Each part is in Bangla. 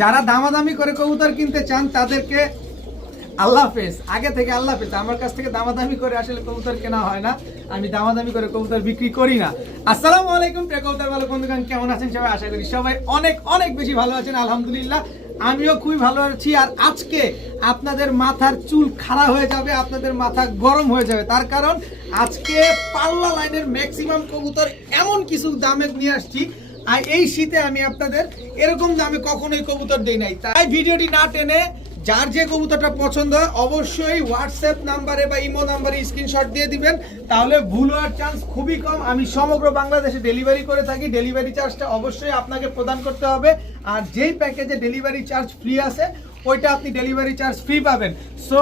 যারা দামাদামি করে কবুতর কিনতে চান তাদেরকে আল্লাহ হাফেজ, আগে থেকে আল্লাহ হাফেজ। আমার কাছ থেকে দামাদামি করে আসলে কবুতর কেনা হয় না, আমি দামাদামি করে কবুতর বিক্রি করি না। আসসালামু আলাইকুম প্রিয় কবুতর ভালো বন্ধুগণ, কেমন আছেন সবাই? আশা করি সবাই অনেক অনেক বেশি ভালো আছেন, আলহামদুলিল্লাহ আমিও খুবই ভালো আছি। আর আজকে আপনাদের মাথার চুল খাড়া হয়ে যাবে, আপনাদের মাথা গরম হয়ে যাবে, তার কারণ আজকে পাল্লা লাইনের ম্যাক্সিমাম কবুতর এমন কিছু দামে নিয়ে আসছি। আর এই শীতে আমি আপনাদের এরকম দামে কখনোই কবুতর দেই নাই। তাই ভিডিওটি না টেনে যার যে কবুতরটা পছন্দ হয় অবশ্যই হোয়াটসঅ্যাপ নাম্বারে বা ইমো নাম্বারে স্ক্রিনশট দিয়ে দিবেন, তাহলে ভুল হওয়ার চান্স খুবই কম। আমি সমগ্র বাংলাদেশে ডেলিভারি করে থাকি, ডেলিভারি চার্জটা অবশ্যই আপনাকে প্রদান করতে হবে। আর যেই প্যাকেজে ডেলিভারি চার্জ ফ্রি আছে ওইটা আপনি ডেলিভারি চার্জ ফ্রি পাবেন। সো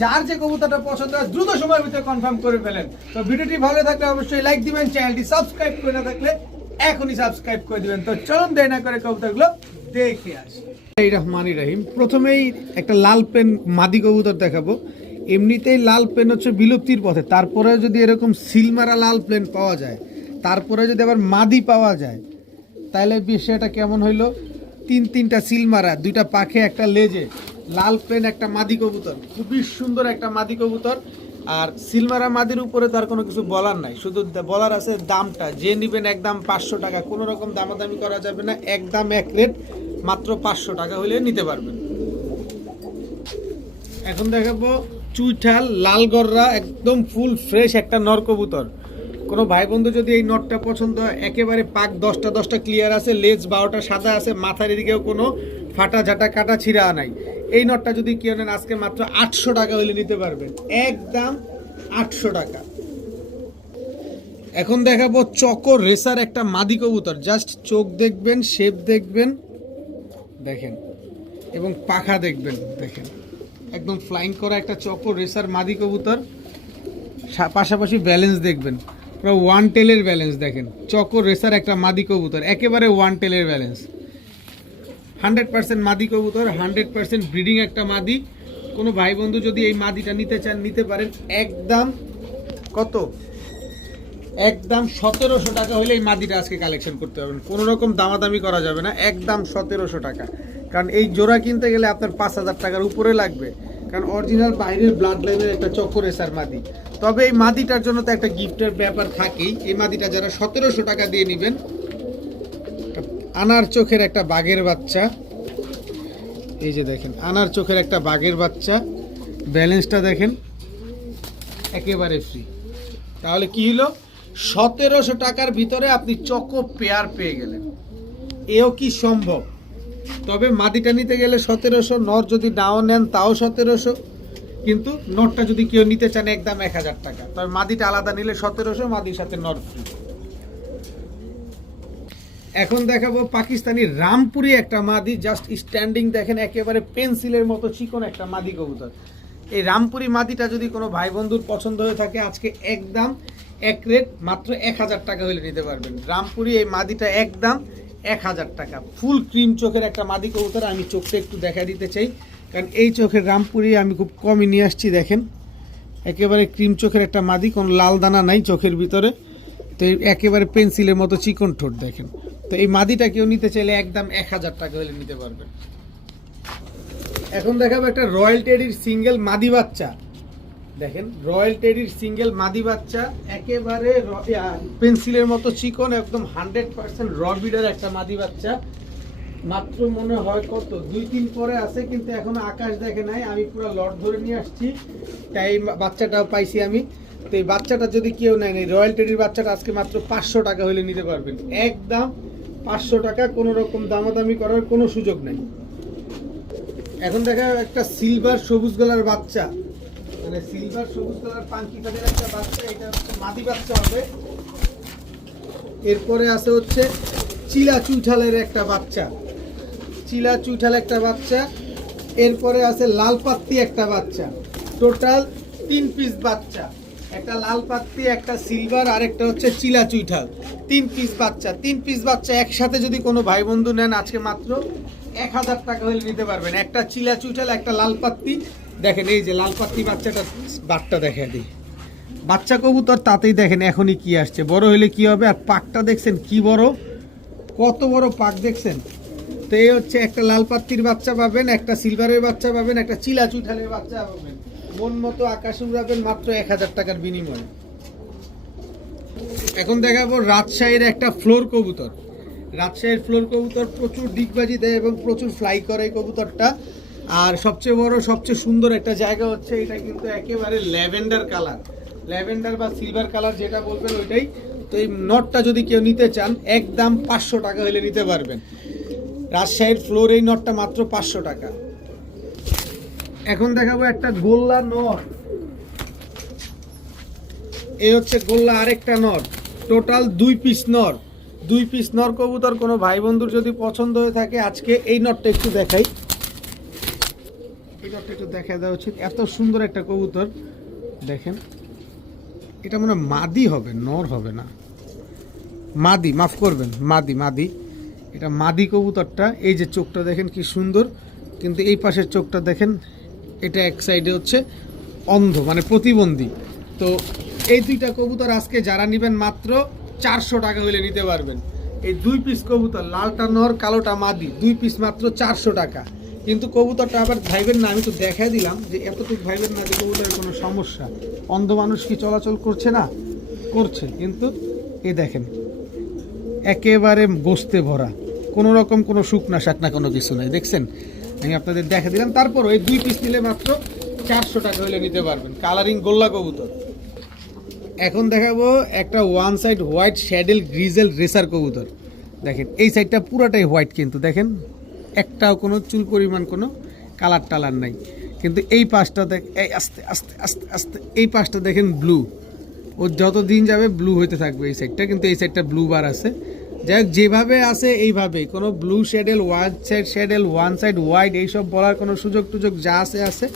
যার যে কবুতরটা পছন্দ হয় দ্রুত সময়ের ভিতরে কনফার্ম করে ফেলেন। তো ভিডিওটি ভালো থাকলে অবশ্যই লাইক দিবেন, চ্যানেলটি সাবস্ক্রাইব করে না থাকলে এখনই সাবস্ক্রাইব করে দিবেন। তো চলুন দেরি না করে কবুতরগুলো দেখে আসি। রহমানির রহিম, প্রথমেই একটা লাল পেন মাদি কবুতর দেখাবো। এমনিতেই লাল পেন হচ্ছে বিলুপ্তির পথে, তারপরে যদি এরকম সিলমারা লাল পেন পাওয়া যায়, তারপরে যদি আবার মাদি পাওয়া যায়, তাহলে বিষয়টা কেমন হইলো? তিনটা সিলমারা, দুইটা পাখে, একটা লেজে, লাল পেন একটা মাদি কবুতর, খুবই সুন্দর একটা মাদি কবুতর। আর সিলমারা মাদির উপরে তার কোনো কিছু বলার নাই, শুধু বলার আছে দামটা। যে নেবেন একদম 500 টাকা, কোনো রকম দামাদামি করা যাবে না, একদম এক রেট, মাত্র 500 টাকা হলে নিতে পারবেন। এখন দেখাবো চুইঠাল লাল গররা, একদম ফুল ফ্রেশ একটা নর কবুতর। কোনো ভাই বন্ধু যদি এই নটটা পছন্দ হয়, একেবারে পাক 10টা ক্লিয়ার আছে, লেজ 12টা সাদা আছে, মাথার এদিকেও কোনো ফাটা ঝাঁটা কাটা ছিঁড়া নাই। এই নটটা যদি কেউ নেন আজকে মাত্র 800 টাকা হলে নিতে পারবেন, একদম 800 টাকা। এখন দেখাবো চকর রেসার একটা মাদি কবুতর, জাস্ট চোখ দেখবেন, শেপ দেখবেন, দেখেন, এবং পাখা দেখবেন, দেখেন একদম ফ্লাইং করা একটা চকর রেসার মাদি কবুতর। পাশাপাশি ব্যালেন্স দেখবেন, পুরো ওয়ান টেলের ব্যালেন্স দেখেন। চকর রেসার একটা মাদি কবুতর, একেবারে ওয়ান টেলের ব্যালেন্স, 100% মাদি কবুতর, 100% ব্রিডিং একটা মাদি। কোনো ভাই বন্ধু যদি এই মাদিটা নিতে চান নিতে পারেন। একদম কত? একদম 1700 টাকা হলে এই মাদিটা আজকে কালেকশন করতে পারবেন, কোনো রকম দামাদামি করা যাবে না, একদম 1700 টাকা। কারণ এই জোড়া কিনতে গেলে আপনার 5000 টাকার উপরে লাগবে, কারণ অরিজিনাল বাইরের ব্লাড লাইনের একটা চক্কর রেসার মাদি। তবে এই মাদিটার জন্য তো একটা গিফটের ব্যাপার থাকেই। এই মাদিটা যারা 1700 টাকা দিয়ে নেবেন, আনার চোখের একটা বাঘের বাচ্চা, এই যে দেখেন আনার চোখের একটা বাঘের বাচ্চা, ব্যালেন্সটা দেখেন, একেবারে ফ্রি। তাহলে কি হলো? 1700 টাকার ভিতরে আপনি চকো পেয়ার পেয়ে গেলেন। এও কি সম্ভব? তবে মাদিটা নিতে গেলে 1700, নর যদি নাও নেন তাও 1700, কিন্তু নরটা যদি কেউ নিতে চান একদম 1000 টাকা। তবে মাদিটা আলাদা নিলে 1700, মাদির সাথে নর ফ্রি। এখন দেখাবো পাকিস্তানি রামপুরি একটা মাদি, জাস্ট স্ট্যান্ডিং দেখেন, একেবারে পেন্সিলের মতো চিকন একটা মাদি কবুতর। এই রামপুরি মাদিটা যদি কোনো ভাই বন্ধুর পছন্দ হয়ে থাকে আজকে একদম এক রেট, মাত্র 1000 টাকা হলে নিতে পারবেন। রামপুরি এই মাদিটা একদম 1000 টাকা। ফুল ক্রিম চোখের একটা মাদি কবুতর, আমি চোখটা একটু দেখা দিতে চাই, কারণ এই চোখের রামপুরি আমি খুব কমই নিয়ে আসছি। দেখেন একেবারে ক্রিম চোখের একটা মাদি, কোনো লাল দানা নাই চোখের ভিতরে, তো একেবারে পেন্সিলের মতো চিকন ঠোঁট দেখেন। তো এই মাদিটা কেউ নিতে চাইলে একদম 1000 টাকা হলে নিতে পারবেন। এখন দেখাবো একটা রয়্যাল টেডির সিঙ্গেল মাদি বাচ্চা, দেখেন রয়্যাল টেডির সিঙ্গেল মাদি বাচ্চা, একেবারে পেন্সিলের মতো চিকন, একদম 100% র বিডার একটা মাদি বাচ্চা। মাত্র মনে হয় কত 2-3 পরে আছে, কিন্তু এখনো আকাশ দেখে নাই, আমি পুরো লট ধরে নিয়ে আসছি, তাই বাচ্চাটাও পাইছি আমি। তো এই বাচ্চাটা যদি কেউ নেয়, এই রয়্যাল টেডির বাচ্চাটা আজকে মাত্র 500 টাকা হলে নিতে পারবেন, একদম 500 টাকা, কোনো রকম দামাদামি করার কোনো সুযোগ নেই। এখন দেখা একটা সিলভার সবুজ গলার বাচ্চা, মানে সিলভার সবুজ কালার পাঙ্কি কাঠের একটা বাচ্চা, এটা হচ্ছে মাদি বাচ্চা হবে। এরপরে আছে হচ্ছে চিলা চুইঠালের একটা বাচ্চা, চিলা চুইঠাল একটা বাচ্চা। এরপরে আছে লাল পাত্তি একটা বাচ্চা, টোটাল 3 পিস বাচ্চা, একটা লাল পাত্তি, একটা সিলভার, আর একটা হচ্ছে চিলা চুইঠাল। 3 পিস বাচ্চা, 3 পিস বাচ্চা একসাথে যদি কোনো ভাই বন্ধু নেন আজকে মাত্র 1000 টাকা হলে নিতে পারবেন। একটা চিলা চুইঠাল, একটা লাল পাত্তি। দেখেন এই যে লাল পাত্তি বাচ্চাটা, বাটটা দেখা দিই, বাচ্চা কবুতর তাতেই দেখেন এখনই কি আসছে, বড় হলে কি হবে। আর পাকটা দেখছেন কি বড়, কত বড় পাক দেখছেন, তো এই হচ্ছে একটা লাল পাত্তির বাচ্চা পাবেন, একটা সিলভারের বাচ্চা পাবেন, একটা চিলা চুইঠালের বাচ্চা পাবেন। মন মতো আকাশ উড়াবেন মাত্র 1000 টাকার বিনিময়ে। এখন দেখাবো রাজশাহীর একটা ফ্লোর কবুতর। রাজশাহীর ফ্লোর কবুতর প্রচুর ডিগবাজি দেয় এবং প্রচুর ফ্লাই করে এই কবুতরটা। আর সবচেয়ে বড় সবচেয়ে সুন্দর একটা জায়গা হচ্ছে এটা কিন্তু একেবারে ল্যাভেন্ডার কালার, ল্যাভেন্ডার বা সিলভার কালার যেটা বলবেন ওইটাই। তো এই নটটা যদি কেউ নিতে চান একদম 500 টাকা হলে নিতে পারবেন। রাজশাহীর ফ্লোর এই নটটা মাত্র 500 টাকা। এখন দেখাবো একটা গোল্লা নর। এই হচ্ছে গোল্লা আরেকটা নর, টোটাল 2 পিস নর। 2 পিস নর কবুতর কোনো ভাই বন্ধুর যদি পছন্দ হয়ে থাকে আজকে এই নটটা একটু দেখাই। এই নটটা একটু দেখা দেওয়া উচিত, এত সুন্দর একটা কবুতর দেখেন। এটা মনে হয় মাদি হবে, নর হবে না, মাদি, মাফ করবেন, মাদি মাদি। এটা মাদি কবুতরটা। এই যে চোখটা দেখেন কি সুন্দর, কিন্তু এই পাশের চোখটা দেখেন, এটা এক সাইডে হচ্ছে অন্ধ মানে প্রতিবন্ধী। তো এই দুইটা কবুতর আজকে যারা নেবেন মাত্র 400 টাকা হলে নিতে পারবেন। এই 2 পিস কবুতর, লালটা নর কালোটা মাদি, 2 পিস মাত্র 400 টাকা। কিন্তু কবুতরটা আবার ভাইবেন না, আমি তো দেখাই দিলাম যে এতটুকু ভাইবেন না যে কবুতরের কোনো সমস্যা। অন্ধ মানুষ কি চলাচল করছে না? করছে, কিন্তু এই দেখেন একেবারে গোস্তে ভরা, কোনো রকম কোনো শুকনা শাকনা কোনো কিছু নাই, দেখছেন? আমি আপনাদের দেখা দিলাম। তারপর এই 2 পিস নিলে মাত্র 400 টাকা হলে নিতে পারবেন। কালারিং গোল্লা কবুতর। এখন দেখাবো একটা one side white saddle grizzle racer কবুতর। দেখেন এই সাইডটা পুরোটাই হোয়াইট, কিন্তু দেখেন একটাও কোনো চুল পরিমাণ কোনো কালার টালার নাই। কিন্তু এই পাশটা এই আস্তে আস্তে আস্তে আস্তে এই পাশটা দেখেন ব্লু। ও যত দিন যাবে ব্লু হইতে থাকবে এই সাইডটা, কিন্তু এই সাইডটা ব্লু বার আছে। যাই হোক, যেভাবে আছে এইভাবেই, কোনো blue saddle, one side saddle, one side white এইসব বলার কোনো সুযোগ টুযোগ যা আছে আছে,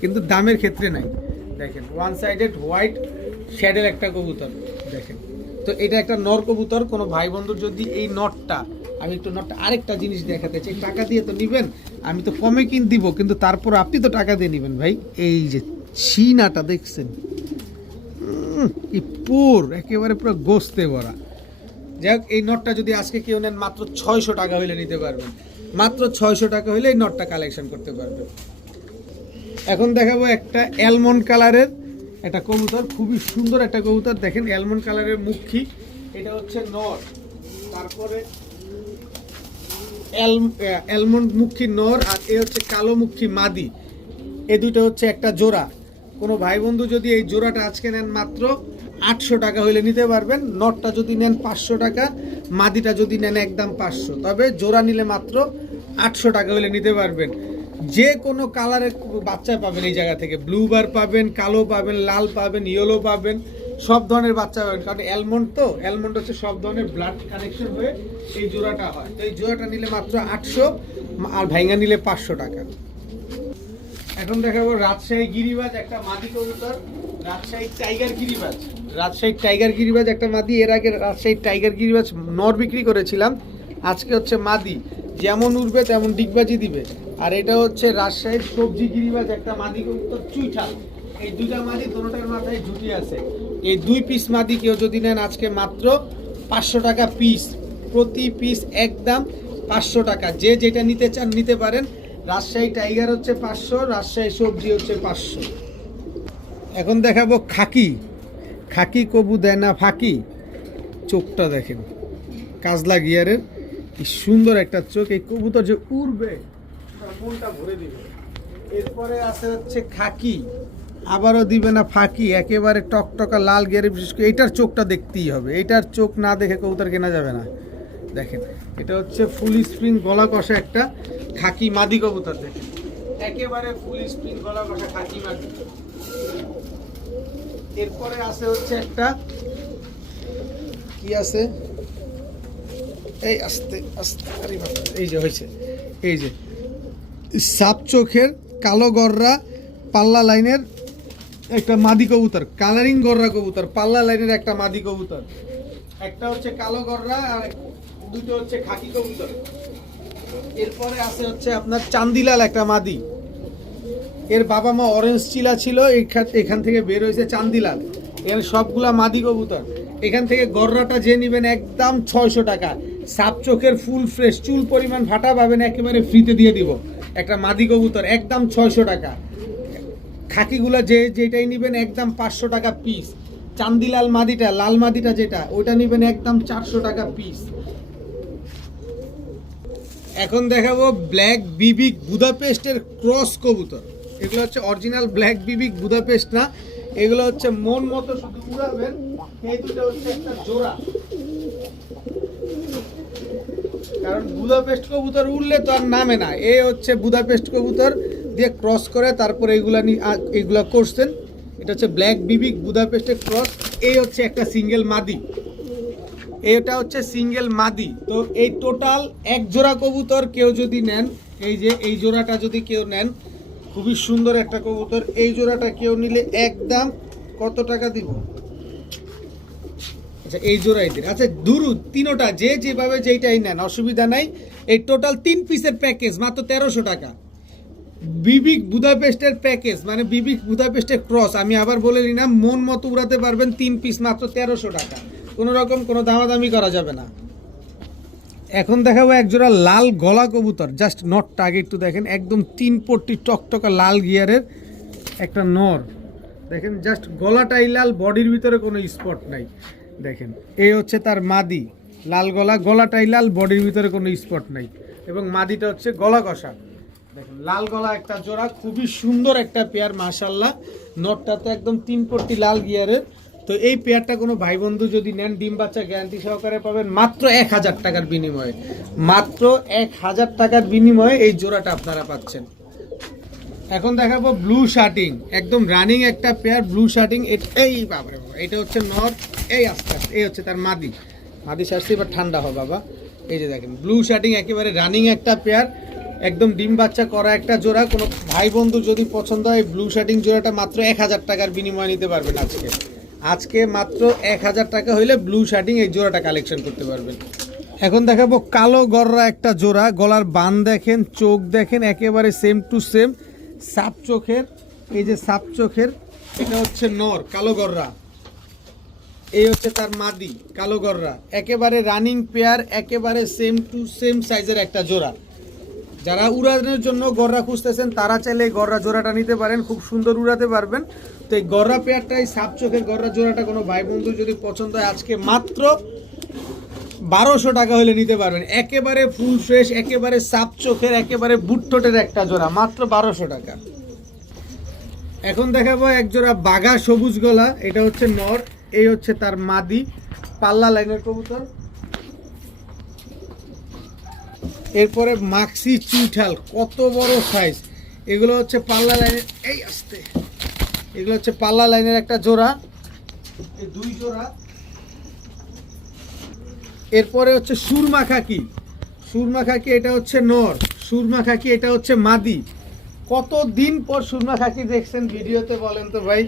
কিন্তু দামের ক্ষেত্রে নাই। দেখেন ওয়ান সাইডেড হোয়াইট শ্যাডেল একটা কবুতর দেখেন। তো এটা একটা নর কবুতর। কোনো ভাই বন্ধুর যদি এই নটটা, আমি একটু নটটা আরেকটা জিনিস দেখাতে চাই। টাকা দিয়ে তো নিবেন, আমি তো কমে দিব, কিন্তু তারপর আপনি তো টাকা দিয়ে নিবেন ভাই। এই যে সিনাটা দেখছেন, পুর একেবারে পুরো গোস্তে ভরা। যাই হোক, এই নটটা যদি আজকে কেউ নেন মাত্র 600 টাকা হইলে নিতে পারবেন। মাত্র 600 টাকা হইলে এই নটটা কালেকশন করতে পারবেন। এখন দেখাবো একটা অ্যালমন্ড কালারের একটা কবুতর, খুবই সুন্দর একটা কবুতর। দেখেন অ্যালমন্ড কালারের মুখী, এটা হচ্ছে নর। তারপরে অ্যালমন্ড মুখী নর, আর এ হচ্ছে কালো মুখী মাদি। এই দুটো হচ্ছে একটা জোড়া। কোনো ভাই বন্ধু যদি এই জোড়াটা আজকে নেন মাত্র 800 টাকা হইলে নিতে পারবেন। নটটা যদি নেন 500 টাকা, মাদিটা যদি নেন একদম 500। তবে জোড়া নিলে মাত্র 800 টাকা হইলে নিতে পারবেন। যে কোনো কালারের বাচ্চা পাবেন এই জায়গা থেকে। ব্লু বার পাবেন, কালো পাবেন, লাল পাবেন, ইয়েলো পাবেন, সব ধরনের বাচ্চা পাবেন। কারণ অ্যালমন্ড, তো অ্যালমন্ড হচ্ছে সব ধরনের ব্লাড কানেকশন হয়ে এই জোড়াটা হয়। তো এই জোড়াটা নিলে মাত্র 800, আর ভাইঙ্গা নিলে 500 টাকা। এখন দেখাবো রাজশাহী গিরিবাজ একটা মাদি কবুতর, রাজশাহী টাইগার গিরিবাজ। রাজশাহী টাইগার গিরিবাজ একটা মাদি। এর আগে রাজশাহী টাইগার গিরিবাজ নর বিক্রি করেছিলাম, আজকে হচ্ছে মাদি। যেমন উঠবে তেমন ডিগবাজি দিবে। আর এটা হচ্ছে রাজশাহীর সবজি গিরিবাজ একটা মাদি কবুতর, চুইঠাল। এই দুইটা মাদি, দুটোটার মাথায় ঝুটি আছে। এই 2 পিস মাদি কেউ যদি নেন আজকে মাত্র 500 টাকা পিস। প্রতি পিস একদম 500 টাকা। যে যেটা নিতে চান নিতে পারেন। রাজশাহী টাইগার হচ্ছে 500, রাজশাহী সবজি হচ্ছে 500। এখন দেখাবো খাকি। খাকি কবু দেয় না ফাঁকি। চোখটা দেখেন কাজলা গিয়ারের, কি সুন্দর একটা চোখ। এই কবুতর যে উড়বে মনটা ভরে দিবে। এরপরে আছে হচ্ছে খাকি, আবারও দিবে না ফাঁকি, একেবারে টকটকা লাল গিয়ারে। বিশেষ করে এইটার চোখটা দেখতেই হবে, এইটার চোখ না দেখে কবুতর কেনা যাবে না। দেখেন এটা হচ্ছে ফুল স্প্রিং গলা কষা একটা খাকি মাদি কবুতর। দেখেন একেবারে ফুল স্প্রিং গলা কষা খাকি মাদি। এরপরে আছে হচ্ছে একটা কি আছে, এই আস্তে আস্তে, এই যে হয়েছে, এই যে সাপ চোখের কালো গররা পাল্লা লাইনের একটা মাদি কবুতর, কালারিং গররা কবুতর, পাল্লা লাইনের একটা মাদি কবুতর। একটা হচ্ছে কালো গররা আর দুটো হচ্ছে খাকি কবুতর। এরপরে আছে হচ্ছে আপনার চান্দিলাল একটা মাদি। এর বাবা মা অরেঞ্জ চিলা ছিল, এখান থেকে বের হয়েছে চান্দিলাল। এর সবগুলা মাদি কবুতর। এখান থেকে গররাটা যে নেবেন একদম 600 টাকা। সাপ চোখের ফুল ফ্রেশ, চুল পরিমাণ ফাটা পাবেন একেবারে ফ্রিতে দিয়ে দিব। একটা মাদি কবুতর একদম 600 টাকা। খাকিগুলো যেটাই নেবেন একদম 500 টাকা পিস। চান্দিলাল মাদিটা, লাল মাদিটা যেটা, ওইটা নেবেন একদম 400 টাকা পিস। এখন দেখাবো ব্ল্যাক বিবিক বুদাপেস্টের ক্রস কবুতর। এগুলো হচ্ছে অরিজিনাল ব্ল্যাক বিবিক বুদাপেস্ট না, এগুলো হচ্ছে মন মতো শুধু উড়াবেন। এই দুটো হচ্ছে একটা জোড়া, কারণ বুদাপেস্ট কবুতর উড়লে তো আর নামে না। এই হচ্ছে বুদাপেস্ট কবুতর দিয়ে ক্রস করে তারপরে এইগুলা করছেন। এটা হচ্ছে ব্ল্যাক বিবিক বুদাপেস্টের ক্রস। এই হচ্ছে একটা সিঙ্গেল মাদি, এটা হচ্ছে সিঙ্গেল মাদি। তো এই টোটাল এক জোড়া কবুতর কেউ যদি নেন, এই যে এই জোড়াটা যদি কেউ নেন, খুবই সুন্দর একটা কবুতর। এই জোড়াটা কেউ নিলে একদম কত টাকা দিব? আচ্ছা এই জোড়াই দিন। আচ্ছা দুরু তিনোটা যে যেভাবে যেইটাই নেন অসুবিধা নাই। এই টোটাল 3 পিসের প্যাকেজ মাত্র 1300 টাকা। বিবিক বুদাপেস্টের প্যাকেজ মানে বিবিক বুদাপেস্টের ক্রস, আমি আবার বলে নিলাম, মন মতো উড়াতে পারবেন। 3 পিস মাত্র 1300 টাকা, কোনো রকম কোনো দামাদামি করা যাবে না। এখন দেখাবো একজোড়া লাল গলা কবুতর। জাস্ট নটটা আগে একটু দেখেন, একদম 3 পট্টি টকটকা লাল গিয়ারের একটা নর। দেখেন জাস্ট গলাটাই লাল, বডির ভিতরে কোনো স্পট নাই। দেখেন এই হচ্ছে তার মাদি, লাল গলা, গলাটাই লাল, বডির ভিতরে কোনো স্পট নাই। এবং মাদিটা হচ্ছে গলা কষা। দেখেন লাল গলা একটা জোড়া, খুবই সুন্দর একটা পেয়ার মাশাআল্লাহ। নটটা তো একদম 3 পট্টি লাল গিয়ারের। তো এই পেয়ারটা কোনো ভাই বন্ধু যদি নেন, ডিম বাচ্চা গ্যারান্টি সহকারে পাবেন মাত্র 1000 টাকার বিনিময়ে। মাত্র 1000 টাকার বিনিময়ে এই জোড়াটা আপনারা পাচ্ছেন। এখন দেখাবো ব্লু শার্টিং, একদম রানিং একটা পেয়ার ব্লু শার্টিং। এই বাবা, এটা হচ্ছে নর। এই আস্তে আস্তে এই হচ্ছে তার মাদি। মাদি শার্সি এবার ঠান্ডা হবে বাবা। এই যে দেখেন ব্লু শার্টিং একেবারে রানিং একটা পেয়ার, একদম ডিম বাচ্চা করা একটা জোড়া। কোনো ভাই বন্ধু যদি পছন্দ হয় ব্লু শার্টিং জোড়াটা মাত্র 1000 টাকার বিনিময়ে নিতে পারবেন। আজকে মাত্র 1000 টাকা হইলে ব্লু শার্টিং এই জোড়াটা কালেকশন করতে পারবেন। এখন দেখাবো কালো গররা একটা জোড়া। গলার বান দেখেন, চোখ দেখেন, একেবারে সেম টু সেম সাপ চোখের। এই যে সাপ চোখের, এটা হচ্ছে নর কালো গররা, এই হচ্ছে তার মাদি কালো গররা। একেবারে রানিং পেয়ার, একেবারে সেম টু সেম সাইজের একটা জোড়া। যারা উড়ানোর জন্য গররা খুঁজতেছেন তারা চাইলে এই গররা জোড়াটা নিতে পারেন, খুব সুন্দর উড়াতে পারবেন। তো এই গররা পেয়ারটাই সাপ চোখের গররা জোড়াটা কোনো ভাই বন্ধু যদি পছন্দ হয়, আজকে মাত্র 1200 টাকা হলে নিতে পারবেন। একেবারে ফুল ফ্রেশ, একেবারে সাপ চোখের, একেবারে বুটঠোঁটের একটা জোড়া, মাত্র 1200 টাকা। এখন দেখাবো এক জোড়া বাঘা সবুজ গলা। এটা হচ্ছে নর, এই হচ্ছে তার মাদি, পাল্লা লাইনের কবুতর। এরপরে মাক্সি চুইঠাল, কত বড় সাইজ। এগুলো হচ্ছে পাল্লা লাইনের, এই আসতে, এগুলো হচ্ছে পাল্লা লাইনের একটা জোড়া, এই 2 জোড়া। এরপরে হচ্ছে সুরমা খাকি, সুরমা খাকি এটা হচ্ছে নর, সুরমা খাকি এটা হচ্ছে মাদি। কতদিন পর সুরমা খাকি দেখছেন ভিডিওতে বলেন তো ভাই,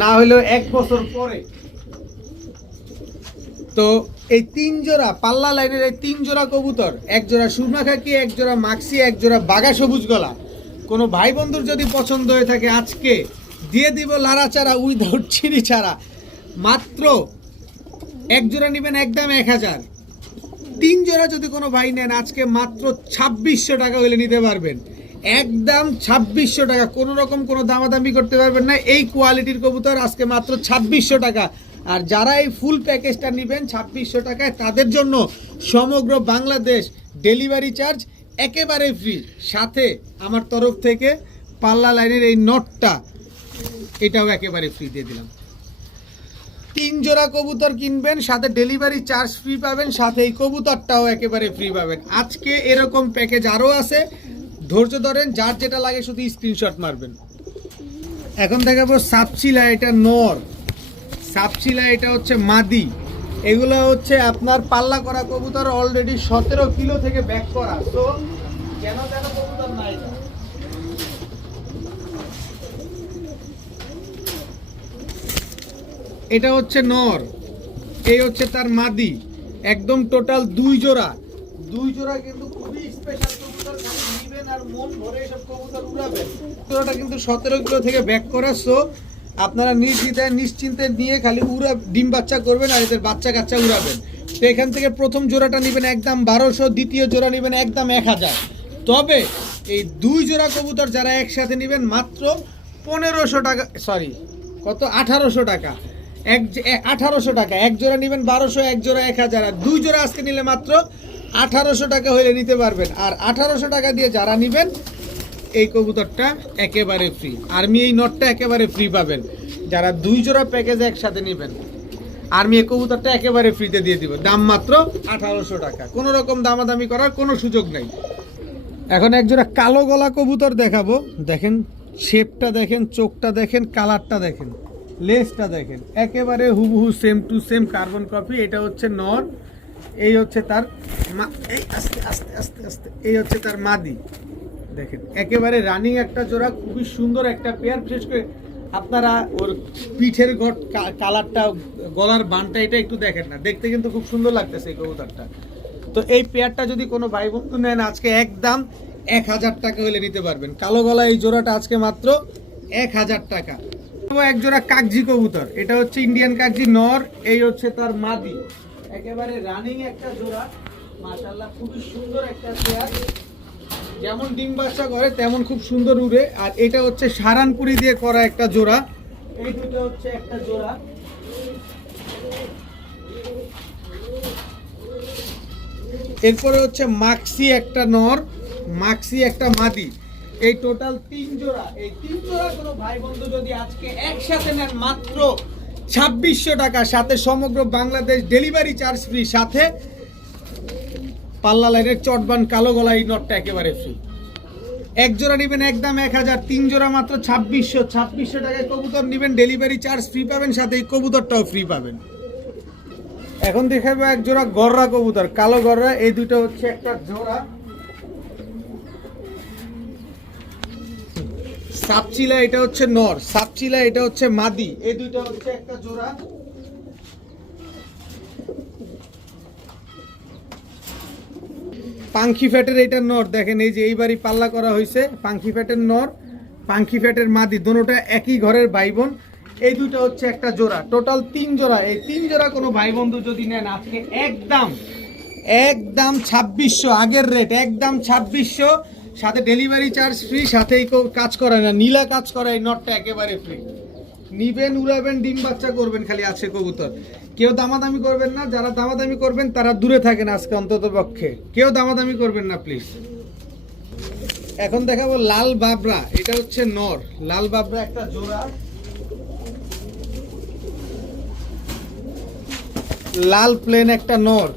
না হলেও 1 বছর পরে। তো এই 3 জোড়া পাল্লা লাইনের এই 3 জোড়া কবুতর, এক জোড়া সুরমা খাকি, এক জোড়া মাক্সি, এক জোড়া বাঘা সবুজ গলা। কোনো ভাই বন্ধুর যদি পছন্দ হয়ে থাকে আজকে দিয়ে দিব লাড়া চারা উইদাউট চিনি ছাড়া। মাত্র এক জোড়া নেবেন একদম 1000। 3 জোড়া যদি কোনো ভাই নেন আজকে মাত্র 2600 টাকা হলে নিতে পারবেন। একদম 2600 টাকা, কোনো রকম কোনো দামাদামি করতে পারবেন না। এই কোয়ালিটির কবুতর আজকে মাত্র 2600 টাকা। আর যারা এই ফুল প্যাকেজটা নেবেন 2600 টাকায়, তাদের জন্য সমগ্র বাংলাদেশ ডেলিভারি চার্জ একেবারে ফ্রি। সাথে আমার তরফ থেকে পাল্লা লাইনের এই নটটা, এটাও একেবারে ফ্রি দিয়ে দিলাম। 3 জোড়া কবুতর কিনবেন, সাথে ডেলিভারি চার্জ ফ্রি পাবেন, সাথে এই কবুতরটাও একেবারে ফ্রি পাবেন। আজকে এরকম প্যাকেজ আরও আছে, ধৈর্য ধরেন, যার যেটা লাগে শুধু স্ক্রিনশট মারবেন। এখন দেখাবো সাপচিলা, এটা নর, সাপচিলা এটা হচ্ছে মাদি। এগুলো হচ্ছে আপনার পাল্লা করা কবুতর, অলরেডি 17 কিলো থেকে ব্যাক করা। তো কেন কবুতর নাই, এটা হচ্ছে নর, এই হচ্ছে তার মাদি। একদম টোটাল 2 জোড়া, 2 জোড়া কিন্তু খুবই স্পেশাল কবুতর। নেবেন আর মন ভরে এসব কবুতর উড়াবেন। জোড়াটা কিন্তু 17 কিলো থেকে ব্যাক করা। সো আপনারা নিশ্চিন্তে নিয়ে খালি ডিম বাচ্চা করবেন আর এদের বাচ্চা কাচ্চা উড়াবেন। তো এখান থেকে প্রথম জোড়াটা নেবেন একদম 1200, দ্বিতীয় জোড়া নেবেন একদম 1000। তবে এই 2 জোড়া কবুতর যারা একসাথে নেবেন মাত্র 1500 টাকা, সরি কত, 1800 টাকা। 1800 টাকা, এক জোড়া নেবেন 1200, এক জোড়া 1000, আর 2 জোড়া আজকে নিলে মাত্র 1800 টাকা হলে নিতে পারবেন। আর 1800 টাকা দিয়ে যারা নেবেন এই কবুতরটা একেবারে ফ্রি, আর্মি এই নটটা একেবারে ফ্রি পাবেন। যারা 2 জোড়া প্যাকেজ একসাথে নেবেন আর্মি এই কবুতরটা একেবারে ফ্রিতে দিয়ে দিব, দাম মাত্র 1800 টাকা, কোনো রকম দামাদামি করার কোনো সুযোগ নেই। এখন এক জোড়া কালো গলা কবুতর দেখাবো, দেখেন শেপটা দেখেন, চোখটা দেখেন, কালারটা দেখেন, লেজটা দেখেন, একেবারে হুবহু same to same carbon copy. এটা হচ্ছে নর, এই হচ্ছে তার এই আস্তে আস্তে আস্তে আস্তে এই হচ্ছে তার মাদি। দেখেন একেবারে রানিং একটা জোড়া, খুবই সুন্দর একটা পেয়ার। বিশেষ করে আপনারা ওর পিঠের ঘট কালারটা, গলার বানটা, এটা একটু দেখেন না, দেখতে কিন্তু খুব সুন্দর লাগতেছে এই কবুতরটা। তো এই পেয়ারটা যদি কোনো ভাই বন্ধু নেন আজকে একদম 1000 টাকা হলে নিতে পারবেন। কালো গলা এই জোড়াটা আজকে মাত্র 1000 টাকা। এক জোড়া কাগজি কবুতর, এটা হচ্ছে ইন্ডিয়ান কাগজি নর, এই হচ্ছে তার মাদি, একেবারে রানিং একটা জোড়া, মাশাআল্লাহ খুবই সুন্দর একটা পেয়ার। যেমন ডিম বাচ্চা করে তেমন খুব সুন্দর উড়ে। আর এটা হচ্ছে সারানপুরি দিয়ে করা একটা জোড়া, এই দুটো হচ্ছে একটা জোড়া। এরপরে হচ্ছে মাক্সি একটা নর, মাক্সি একটা মাদি, এই টোটাল 3 জোড়া। এই 3 জোড়া কোনো ভাই বন্ধু যদি আজকে একসাথে নেন মাত্র 2600 টাকা, সাথে সমগ্র বাংলাদেশ ডেলিভারি চার্জ ফ্রি, সাথে পাল্লা লাইনের চটবান কালো গলা এই নটটা একেবারে ফ্রি। এক জোড়া নেবেন একদম 1000, 3 জোড়া মাত্র 2600। 2600 টাকায় কবুতর নেবেন, ডেলিভারি চার্জ ফ্রি পাবেন, সাথে এই কবুতরটাও ফ্রি পাবেন। এখন দেখাবো এক জোড়া গররা কবুতর, কালো গররা, এই দুটো হচ্ছে একটা জোড়া। সাপচিলা এটা হচ্ছে নর, সাপচিলা এটা হচ্ছে মাদি, এই দুইটা হচ্ছে একটা জোড়া। পাঙ্খি ফ্যাটের এটা নর, দেখেন এই যে এইবারই পাল্লা করা হয়েছে, পাঙ্খি ফ্যাটের নর, পাঙ্খি ফ্যাটের মাদি, দুটোটা একই ঘরের ভাই বোন। এই দুটো হচ্ছে একটা জোড়া, টোটাল 3 জোড়া। এই 3 জোড়া কোনো ভাই বন্ধু যদি নেন আজকে একদম 2600, আগের রেট একদম 2600, সাথে ডেলিভারি চার্জ ফ্রি, সাথে এই কাজ করে না, নীলা কাজ করে এই নটটা একেবারে ফ্রি। নিবেন, উড়াবেন, ডিম বাচ্চা করবেন, খালি আছে কবুতর। কেউ দামাদামি করবেন না, যারা দামাদামি করবেন তারা দূরে থাকেন আজকে অন্তত পক্ষে, কেউ দামাদামি করবেন না প্লিজ। এখন দেখাবো লাল বাবরা, এটা হচ্ছে নর, লাল বাবরা একটা জোড়া, লাল প্লেন একটা নর,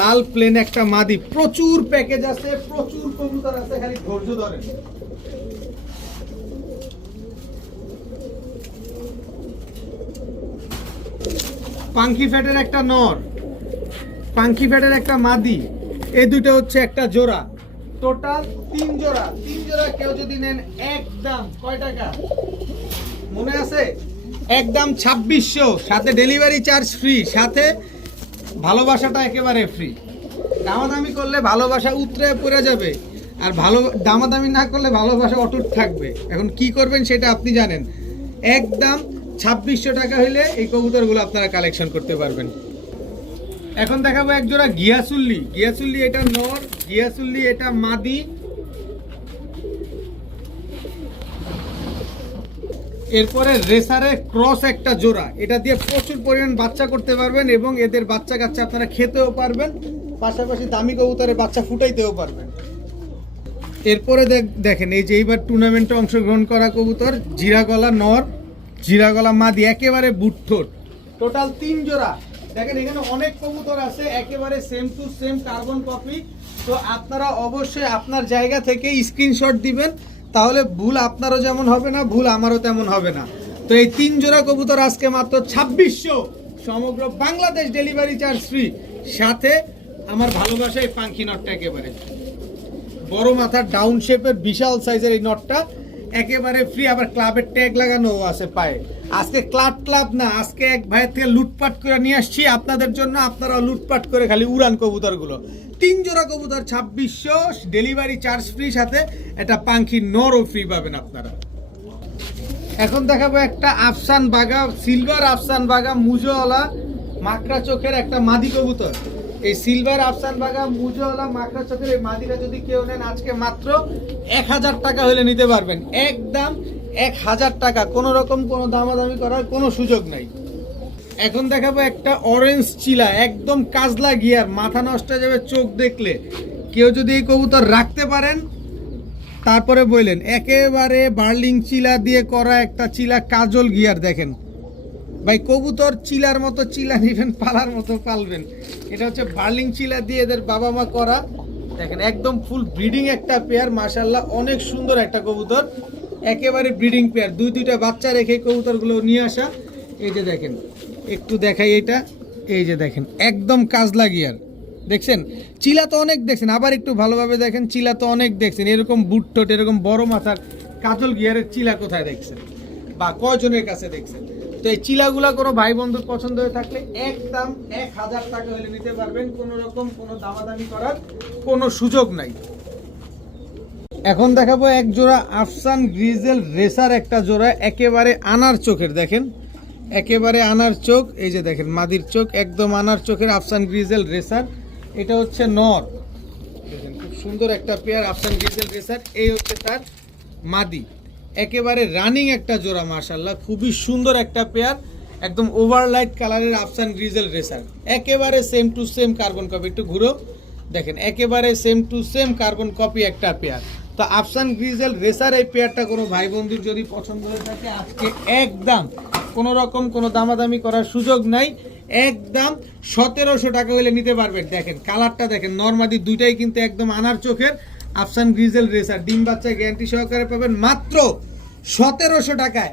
লাল প্লেন একটা মাদি। প্রচুর প্যাকেজ আছে, প্রচুর কবুতর আছে, খালি ধৈর্য ধরেন। পাঙ্খি ফ্যাটের একটা নর, পাঙ্খি ফ্যাটের একটা মাদি, এই দুটো হচ্ছে একটা জোড়া, টোটাল 3 জোড়া। 3 জোড়া কেউ যদি নেন একদম কয় টাকা মনে আছে? একদম 2600, সাথে ডেলিভারি চার্জ ফ্রি, সাথে ভালোবাসাটা একেবারে ফ্রি। দামাদামি করলে ভালোবাসা উতরে পড়ে যাবে, আর দামাদামি না করলে ভালোবাসা অটুট থাকবে। এখন কি করবেন সেটা আপনি জানেন। একদম 2600 টাকা হলে এই কবুতরগুলো আপনারা কালেকশন করতে পারবেন। এখন দেখাবো এক জোড়া গিয়াসুল্লি, গিয়াসুল্লি এটা নর, গিয়াসুল্লি এটা মাদি। এরপরে রেসারের ক্রস একটা জোড়া, এটা দিয়ে প্রচুর পরিমাণ বাচ্চা করতে পারবেন এবং এদের বাচ্চা কাচ্চা আপনারা খেতেও পারবেন, পাশাপাশি দামি কবুতরের বাচ্চা ফুটাইতেও পারবেন। এরপরে দেখেন এই যে এইবার টুর্নামেন্টে অংশগ্রহণ করা কবুতর, জিরাগলা নর, জিরাগলা মাদি, একেবারে বুটঠোর, টোটাল 3 জোড়া। দেখেন এখানে অনেক কবুতর আছে, একেবারে same to same carbon copy. তো আপনারা অবশ্যই আপনার জায়গা থেকে স্ক্রিনশট দিবেন, তাহলে ভুল আপনারও যেমন হবে না, ভুল আমারও তেমন হবে না। তো এই 3 জোড়া কবুতর আজকে মাত্র 2600, সমগ্র বাংলাদেশ ডেলিভারি চার্জ ফ্রি, সাথে আমার ভালোবাসা এই পাঙ্খি নটটা একেবারে বড় মাথার ডাউন শেপের বিশাল সাইজের এই নটটা একেবারে ফ্রি, আবার ক্লাবের ট্যাগ লাগানো আছে পায়ে। আজকে ক্লাব না, আজকে এক ভাইয়ের থেকে লুটপাট করে নিয়ে আসছি আপনাদের জন্য, আপনারা লুটপাট করে খালি উড়ান কবুতরগুলো। 3 জোড়া কবুতর 2600, ডেলিভারি চার্জ ফ্রি, সাথে একটা পাঙ্খি নরও ফ্রি পাবেন আপনারা। এখন দেখাবো একটা আফসান বাগা, সিলভার আফসান বাগা মুজোওয়ালা, মাকড়া চোখের একটা মাদি কবুতর। এই সিলভার আফসান বাগা মুজওয়ালা মাকড়া চোখের এই মাদিটা যদি কেউ নেন আজকে মাত্র 1000 টাকা হলে নিতে পারবেন, একদম 1000 টাকা, কোনো রকম কোনো দামাদামি করার কোনো সুযোগ নাই। এখন দেখাবো একটা অরেঞ্জ চিলা, একদম কাজলা গিয়ার, মাথা নষ্ট হয়ে যাবে চোখ দেখলে। কেউ যদি এই কবুতর রাখতে পারেন তারপরে বললেন, একেবারে বার্লিং চিলা দিয়ে করা একটা চিলা, কাজল গিয়ার। দেখেন ভাই, কবুতর চিলার মতো চিলা নেবেন, পালার মতো পালবেন। এটা হচ্ছে বার্লিং চিলা দিয়ে এদের বাবা মা করা। দেখেন একদম ফুল ব্রিডিং একটা পেয়ার, মাশাআল্লাহ অনেক সুন্দর একটা কবুতর, একেবারে ব্রিডিং পেয়ার। দুইটা বাচ্চা রেখে কবুতরগুলো নিয়ে আসা। এই যে দেখেন, একটু দেখাই এটা, এই যে দেখেন একদম কাজলা গিয়ার। দেখছেন চিলা তো অনেক দেখছেন, আবার একটু ভালোভাবে দেখেন, চিলা তো অনেক দেখছেন। এরকম বুট টোট, এরকম বড় মাথার কাজল গিয়ারের চিলা কোথায় দেখছেন বা কয়জনের কাছে দেখছেন? তো এই চিলাগুলা কোনো ভাই বন্ধুর পছন্দ হয়ে থাকলে একদম 1000 টাকা হলে নিতে পারবেন, কোনো রকম কোনো দামাদামি করার কোনো সুযোগ নাই। এখন দেখাবো এক জোড়া আফসান গ্রিজেল রেসার, একটা জোড়া একেবারে আনার চোখের। দেখেন একেবারে আনার চোখ, এই যে দেখেন মাদির চোখ, একদম আনার চোখের আফসান গ্রিজেল রেসার। এটা হচ্ছে নর, দেখেন খুব সুন্দর একটা পেয়ার আফসান গ্রিজেল রেসার। এই হচ্ছে তার মাদি, একেবারে রানিং একটা জোড়া, মাশাআল্লাহ খুবই সুন্দর একটা পেয়ার, একদম ওভারলাইট কালারের আফসান গ্রিজেল রেসার, একেবারে same to same carbon copy. একটু ঘুরো, দেখেন একেবারে same to same carbon copy একটা পেয়ার। তো আফসান গ্রিজেল রেসার এই পেয়ারটা কোনো ভাই বন্ধুর যদি পছন্দ হয়ে থাকে আজকে একদম কোনো রকম কোনো দামাদামি করার সুযোগ নাই, একদম 1700 টাকা হলে নিতে পারবেন। দেখেন কালারটা দেখেন, নরমাদি দুইটাই কিন্তু একদম আনার চোখের আফসান গ্রিজেল রেসার, ডিম বাচ্চা গ্যারান্টি সহকারে পাবেন মাত্র 1700 টাকায়।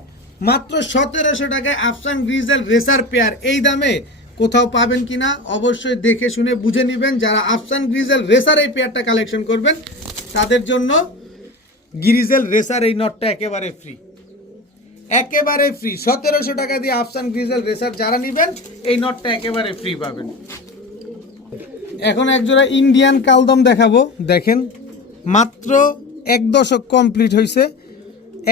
মাত্র 1700 টাকায় আফসান গ্রিজেল রেসার পেয়ার। এই দামে কোথাও পাবেন কিনা অবশ্যই দেখে শুনে বুঝে নেবেন। যারা আফসান গ্রিজেল রেসার এই পেয়ারটা কালেকশন করবেন তাদের জন্য গ্রিজেল রেসার এই নটটা একেবারে ফ্রি, একেবারে ফ্রি। 1700 টাকা দিয়ে আফসান গ্রিজেল রেসার যারা নেবেন এই নটটা একেবারে ফ্রি পাবেন। এখন একজোড়া ইন্ডিয়ান কালদম দেখাবো। দেখেন মাত্র 1 দশক কমপ্লিট হয়েছে,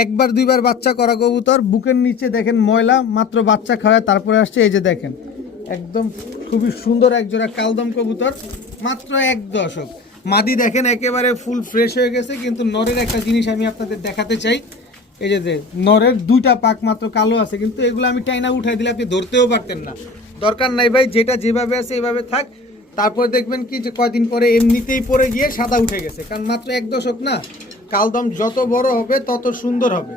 একবার দুইবার বাচ্চা করা কবুতর, বুকের নিচে দেখেন ময়লা, মাত্র বাচ্চা খাওয়া তারপরে আসছে। এই যে দেখেন একদম খুবই সুন্দর একজোড়া কালদম কবুতর, মাত্র 1 দশক। মাদি দেখেন একেবারে ফুল ফ্রেশ হয়ে গেছে। কিন্তু নরের একটা জিনিস আমি আপনাদের দেখাতে চাই, এই যে নরের 2টা পাক মাত্র কালো আছে, কিন্তু এগুলো আমি টাইনা উঠাই দিলে আপনি ধরতেও পারতেন না। দরকার নাই ভাই, যেটা যেভাবে আছে এইভাবে থাক। তারপর দেখবেন কি যে কয়দিন পরে এমনিতেই পরে গিয়ে সাদা উঠে গেছে, কারণ মাত্র 1 দশক না। কালদম যত বড় হবে তত সুন্দর হবে।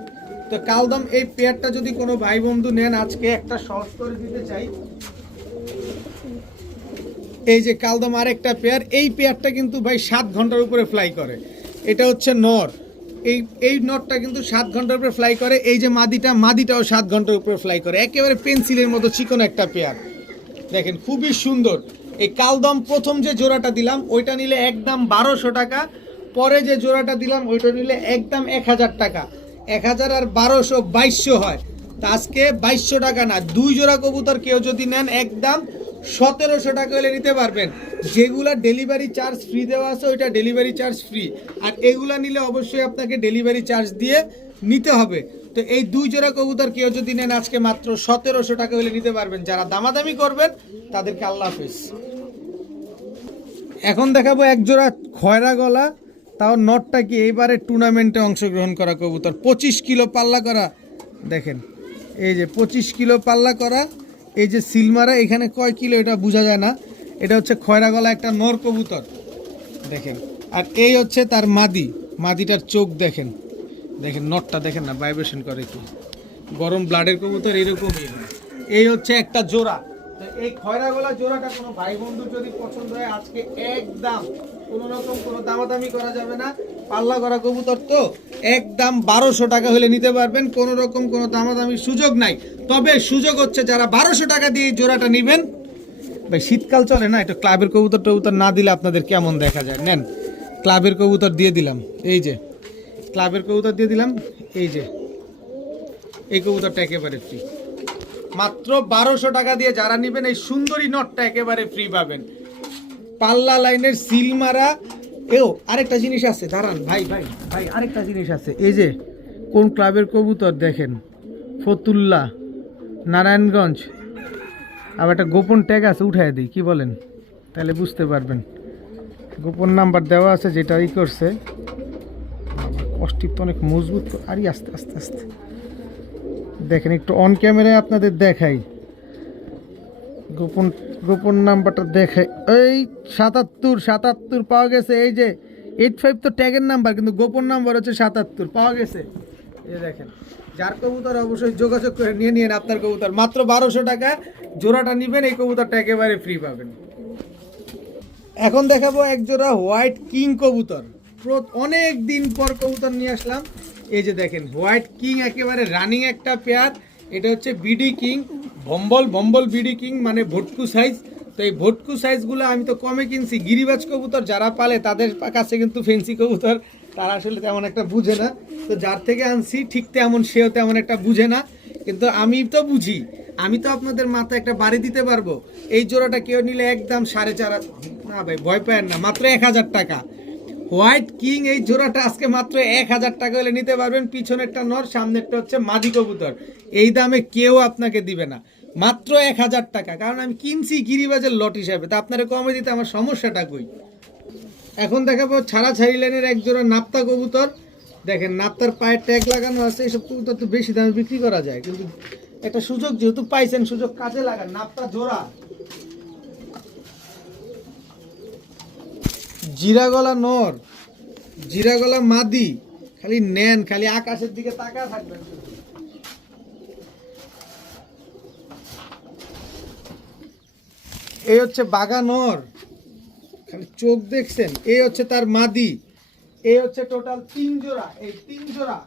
তো কালদম এই পেয়ারটা যদি কোনো ভাই বন্ধু নেন আজকে একটা সহজ করে দিতে চাই। এই যে কালদম আরেকটা পেয়ার, এই পেয়ারটা কিন্তু ভাই 7 ঘন্টার উপরে ফ্লাই করে। এটা হচ্ছে নর, এই নটটা কিন্তু 7 ঘন্টার উপরে ফ্লাই করে। এই যে মাদিটাও 7 ঘন্টার উপরে ফ্লাই করে, একেবারে পেন্সিলের মতো চিকন একটা পেয়ার। দেখেন খুবই সুন্দর। এই কালদম প্রথম যে জোড়াটা দিলাম ওইটা নিলে একদম 1200 টাকা, পরে যে জোড়াটা দিলাম ওইটা নিলে একদম 1000 টাকা। 1000 আর 1200 2200 হয়। তা আজকে 2200 টাকা না, 2 জোড়া কবুতর কেউ যদি নেন একদম 1700 টাকা হলে নিতে পারবেন। যেগুলা ডেলিভারি চার্জ ফ্রি দেওয়া আছে ওইটা ডেলিভারি চার্জ ফ্রি, আর এগুলা নিলে অবশ্যই আপনাকে ডেলিভারি চার্জ দিয়ে নিতে হবে। তো এই 2 জোড়া কবুতর কেউ যদি নেন আজকে মাত্র 1700 টাকা হলে নিতে পারবেন। যারা দামাদামি করবেন তাদেরকে আল্লাহ হাফেজ। এখন দেখাবো এক জোড়া খয়রা গলা, তাও নটটা কি এইবারে টুর্নামেন্টে অংশগ্রহণ করা কবুতর, 25 কিলো পাল্লা করা। দেখেন এই যে 25 কিলো পাল্লা করা, এই যে সিলমারা, এখানে কয় কিলো এটা বোঝা যায় না। এটা হচ্ছে খয়রা গলা একটা নর কবুতর, দেখেন। আর এই হচ্ছে তার মাদিটার চোখ দেখেন, দেখেন নটটা দেখেন না, ভাইব্রেশন করে কি, গরম ব্লাডের কবুতর এরকমই। এই হচ্ছে একটা জোড়া। তো এই খয়রা গলা জোড়াটা কোনো ভাই বন্ধুর যদি পছন্দ হয় আজকে একদম কোনো রকম কোনো দামাদামি করা যাবে না। পাল্লা করা কবুতর তো একদম 1200 টাকা হলে নিতে পারবেন, কোনো রকম কোনো দামাদামির সুযোগ নাই। তবে সুযোগ হচ্ছে যারা 1200 টাকা দিয়ে জোড়াটা নেবেন, ভাই শীতকাল চলে না, একটু ক্লাবের কবুতর না দিলে আপনাদের কেমন দেখা যায়। নেন ক্লাবের কবুতর দিয়ে দিলাম, এই যে ক্লাবের কবুতর দিয়ে দিলাম। এই যে এই কবুতরটা একেবারে ফ্রি, মাত্র 1200 টাকা দিয়ে যারা নেবেন এই সুন্দরী নটটা একেবারে ফ্রি পাবেন। পাল্লা লাইনের সিল মারা। আরেকটা জিনিস আছে, দাঁড়ান ভাই আরেকটা জিনিস আছে। এই যে কোন ক্লাবের কবুতর দেখেন, ফতুল্লা, নারায়ণগঞ্জ, আবার একটা গোপন ট্যাগ আছে, উঠাই দিই, কি বলেন? তাহলে বুঝতে পারবেন। গোপন নাম্বার দেওয়া আছে, যেটা ই করছে। কষ্টিপ তো অনেক মজবুত। আরে আস্তে আস্তে আস্তে দেখেন, একটু অন ক্যামেরায় আপনাদের দেখাই, গোপন গোপন নাম্বারটা দেখাই। এই 77 পাওয়া গেছে। এই যে 85 তো ট্যাগের নাম্বার, কিন্তু গোপন নাম্বার হচ্ছে 77 পাওয়া গেছে। এই দেখেন, যার কবুতর অবশ্যই যোগাযোগ করে নিয়ে নিন আপনার কবুতর। মাত্র 1200 টাকা জোড়াটা নেবেন, এই কবুতরটা একেবারে ফ্রি পাবেন। এখন দেখাবো এক জোড়া হোয়াইট কিং কবুতর। অনেক দিন পর কবুতর নিয়ে আসলাম। এই যে দেখেন, হোয়াইট কিং একেবারে রানিং একটা পেয়ার। এটা হচ্ছে বিডি কিং, ভম্বল বিডি কিং, মানে ভটকু সাইজ। তো এই ভটকু সাইজগুলো আমি তো কমে কিনছি। গিরিবাজ কবুতর যারা পালে তাদের কাছে কিন্তু ফেন্সি কবুতর তারা আসলে তেমন একটা বুঝে না। তো যার থেকে আনছি ঠিক তেমন, সেও তেমন একটা বুঝে না, কিন্তু আমি তো বুঝি। আমি তো আপনাদের মাথায় একটা বাড়ি দিতে পারবো। এই জোড়াটা কেউ নিলে একদম 4.5, না ভাই ভয় পায়েন না, মাত্র 1000 টাকা। হোয়াইট কিং এই জোড়াটা আজকে মাত্র 1000 টাকা হলে নিতে পারবেন। পিছনেরটা নর, সামনেরটা হচ্ছে মাদি কবুতর। এই দামে কেউ আপনাকে দিবে না, মাত্র 1000 টাকা। কারণ আমি কিনছি গিরিবাজের লট হিসাবে, তা আপনারা কমে দিতে আমার সমস্যাটা কই? এখন দেখাবো ছাড়াছাড়ি লাইনের এক জোড়া নাপ্তা কবুতর। দেখেন, নাপ্তার পায়ের ট্যাগ লাগানো আছে। এইসব কবুতর তো বেশি দামে বিক্রি করা যায়, কিন্তু একটা সুযোগ যেহেতু পাইছেন, সুযোগ কাজে লাগান। নাপ্তা জোড়া, জিরাগলা নর, জিরাগলা মাদি। খালি নেন, খালি আকাশের দিকে তাকা থাকবেন। এই হচ্ছে বাঘা নর, খালি চোখ দেখছেন। এই হচ্ছে তার মাদি। এই হচ্ছে টোটাল 3 জোড়া। এই 3 জোড়া,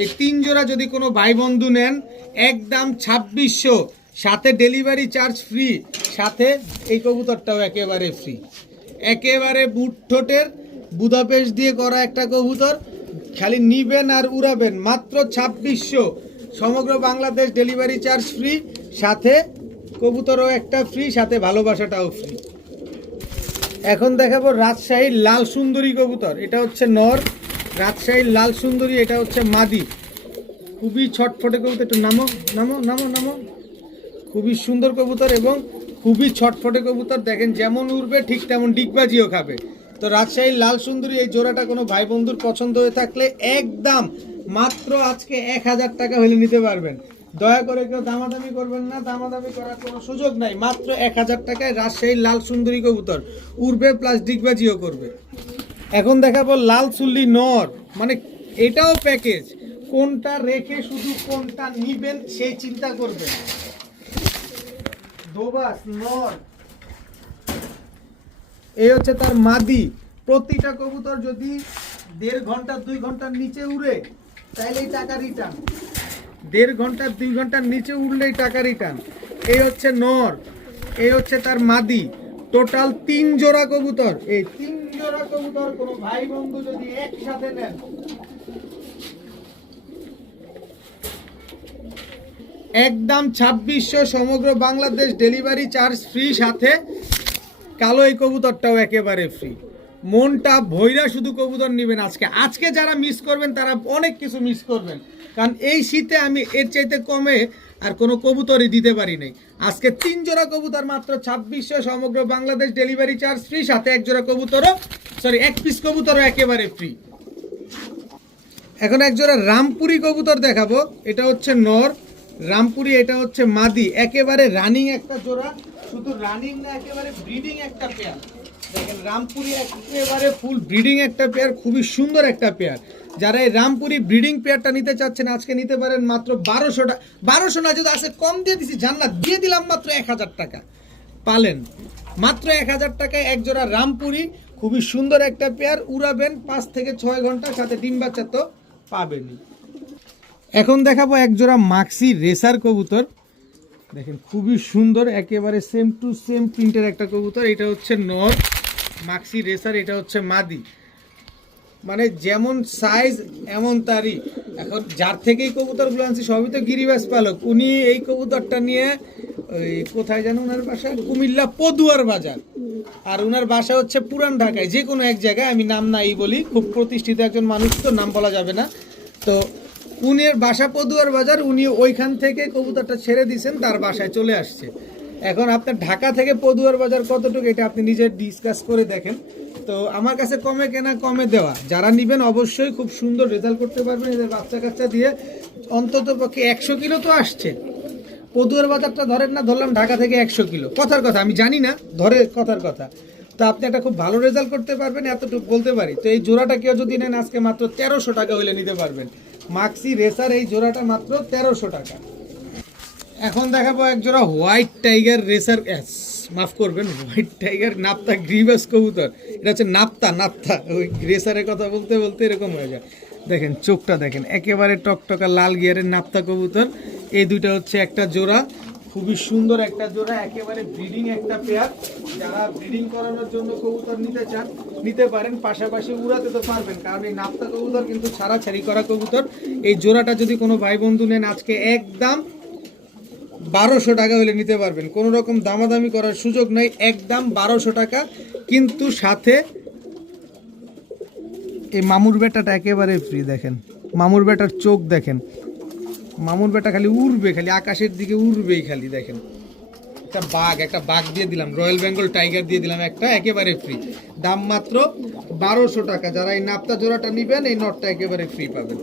এই 3 জোড়া যদি কোনো ভাই বন্ধু নেন, একদম 2600, সাথে ডেলিভারি চার্জ ফ্রি, সাথে এই কবুতরটাও একেবারে ফ্রি। একেবারে বুট ঠোঁটের বুদাপেস্ট দিয়ে করা একটা কবুতর, খালি নিবেন আর উড়াবেন। মাত্র 2600, সমগ্র বাংলাদেশ ডেলিভারি চার্জ ফ্রি, সাথে কবুতরও একটা ফ্রি, সাথে ভালোবাসাটাও ফ্রি। এখন দেখাবো রাজশাহীর লাল সুন্দরী কবুতর। এটা হচ্ছে নর, রাজশাহীর লাল সুন্দরী, এটা হচ্ছে মাদি। খুবই ছটফটে কবুতর। একটু নামো নামো নামো নামো। খুবই সুন্দর কবুতর এবং খুবই ছটফটে কবুতর। দেখেন, যেমন উড়বে ঠিক তেমন ডিগবাজিও খাবে। তো রাজশাহীর লাল সুন্দরী এই জোড়াটা কোনো ভাই বন্ধুর পছন্দ হয়ে থাকলে একদম মাত্র আজকে 1000 টাকা হলে নিতে পারবেন। দয়া করে কেউ দামাদামি করবেন না, দামাদামি করার কোনো সুযোগ নাই। মাত্র 1000 টাকায় রাজশাহীর লাল সুন্দরী কবুতর, উড়বে প্লাস ডিগবাজিও করবে। এখন দেখাবো লাল চুল্লি নর, মানে এটাও প্যাকেজ। কোনটা রেখে শুধু কোনটা নিবেন সেই চিন্তা করবেন। দোবাস নর, এই হচ্ছে তার মাদি। প্রতিটা কবুতর যদি 1.5 ঘন্টা 2 ঘন্টার নিচে উড়ে তাইলেই টাকা রিটার্ন। 1.5 ঘন্টা 2 ঘন্টার নিচে উড়লেই টাকা রিটার্ন। এই হচ্ছে নর, এই হচ্ছে তার মাদি। টোটাল 3 জোড়া কবুতর। এই 3 জোড়া কবুতর কোনো ভাই বন্ধু যদি একসাথে নেন, একদম 2600, সমগ্র বাংলাদেশ ডেলিভারি চার্জ ফ্রি, সাথে কালো এই কবুতরটাও একেবারে ফ্রি। মনটা ভৈরা শুধু কবুতর নেবেন। আজকে যারা মিস করবেন তারা অনেক কিছু মিস করবেন, কারণ এই শীতে আমি এর চাইতে কমে আর কোনো কবুতরই দিতে পারি নাই। আজকে 3 জোড়া কবুতর মাত্র 2600, সমগ্র বাংলাদেশ ডেলিভারি চার্জ ফ্রি, সাথে এক জোড়া কবুতরও, সরি 1 পিস কবুতরও একেবারে ফ্রি। এখন এক জোড়া রামপুরি কবুতর দেখাবো। এটা হচ্ছে নর, রামপুরি, এটা হচ্ছে মাদি। একেবারে রানিং একটা জোড়া, শুধু রানিং না, একেবারে ব্রিডিং একটা পেয়ার। দেখেন, রামপুরি একেবারে ফুল ব্রিডিং একটা পেয়ার, খুবই সুন্দর একটা পেয়ার। যারা এই রামপুরি ব্রিডিং পেয়ারটা নিতে চাচ্ছেন আজকে নিতে পারেন মাত্র 1200 টাকা। 1200 না, যদি আছে কম দিয়ে দিছি, জান্নাত দিয়ে দিলাম, মাত্র 1000 টাকা পালেন। মাত্র 1000 টাকায় এক জোড়া রামপুরি, খুবই সুন্দর একটা পেয়ার। উড়াবেন 5 থেকে 6 ঘন্টার, সাথে ডিম বাচ্চা তো পাবেনই। এখন দেখাবো এক জোড়া মাক্সি রেসার কবুতর। দেখেন, খুবই সুন্দর, একেবারে সেম টু সেম প্রিন্টের একটা কবুতর। এটা হচ্ছে নর, মাক্সি রেসার, এটা হচ্ছে মাদি। মানে যেমন সাইজ এমন তারই। এখন যার থেকে এই কবুতরগুলো আনছি সবই তো গিরিবাজ পালক। উনি এই কবুতরটা নিয়ে ওই কোথায় যেন ওনার বাসা, কুমিল্লা পদুয়ার বাজার, আর ওনার বাসা হচ্ছে পুরান ঢাকায়, যে কোনো এক জায়গায়, আমি নাম নাই বলি, খুব প্রতিষ্ঠিত একজন মানুষ, তো নাম বলা যাবে না। তো উনির বাসা পদুয়ার বাজার, উনি ওইখান থেকে কবুতরটা ছেড়ে দিয়েছেন, তার বাসায় চলে আসছে। এখন আপনার ঢাকা থেকে পদুয়ার বাজার কতটুকু এটা আপনি নিজে ডিসকাস করে দেখেন। তো আমার কাছে কমে কেনা কমে দেওয়া, যারা নেবেন অবশ্যই খুব সুন্দর রেজাল্ট করতে পারবেন। এদের বাচ্চা কাচ্চা দিয়ে অন্তত পক্ষে 100 কিলো তো আসছে। পদুয়ার বাজারটা ধরেন না, ধরলাম ঢাকা থেকে 100 কিলো, কথার কথা, আমি জানি না, ধরে কথার কথা। তো আপনি একটা খুব ভালো রেজাল্ট করতে পারবেন, এতটুকু বলতে পারি। তো এই জোড়াটা কেউ যদি নেন আজকে মাত্র 1300 টাকা হইলে নিতে পারবেন। মাক্সি রেসার এই জোড়াটা মাত্র 1300 টাকা। এখন দেখাবো এক জোড়া হোয়াইট টাইগার রেসার, মাফ করবেন, হোয়াইট টাইগার নাপ্তা গ্রিবাস কবুতর। এটা হচ্ছে নাপ্তা, ওই রেসারের কথা বলতে বলতে এরকম হয়ে যায়। দেখেন চোখটা দেখেন, একেবারে টকটকা লাল গিয়ারের নাপ্তা কবুতর। এই দুইটা হচ্ছে একটা জোড়া, খুবই সুন্দর একটা জোড়া, একেবারে ব্রিডিং একটা পেয়ার। যারা ব্রিডিং করানোর জন্য কবুতর নিতে চান নিতে পারেন, পাশাপাশি উড়াতে তো পারবেন, কারণ এই নাপ্তা কবুতর কিন্তু ছাড়াছাড়ি করা কবুতর। এই জোড়াটা যদি কোনো ভাই বন্ধু নেন আজকে একদম 1200 টাকা হলে নিতে পারবেন, কোনো রকম দামাদামি করার সুযোগ নাই, একদম 1200 টাকা। কিন্তু সাথে এই মামুর বেটাটা একেবারে ফ্রি। দেখেন মামুর বেটার চোখ দেখেন, মামুর বেটা খালি উড়বে, খালি আকাশের দিকে উড়বেই খালি। দেখেন একটা বাঘ দিয়ে দিলাম, রয়্যাল বেঙ্গল টাইগার দিয়ে দিলাম একটা, একেবারে ফ্রি, দাম মাত্র 1200 টাকা। যারা এই নাপ্তা জোড়াটা নেবেন এই নটটা একেবারে ফ্রি পাবেন।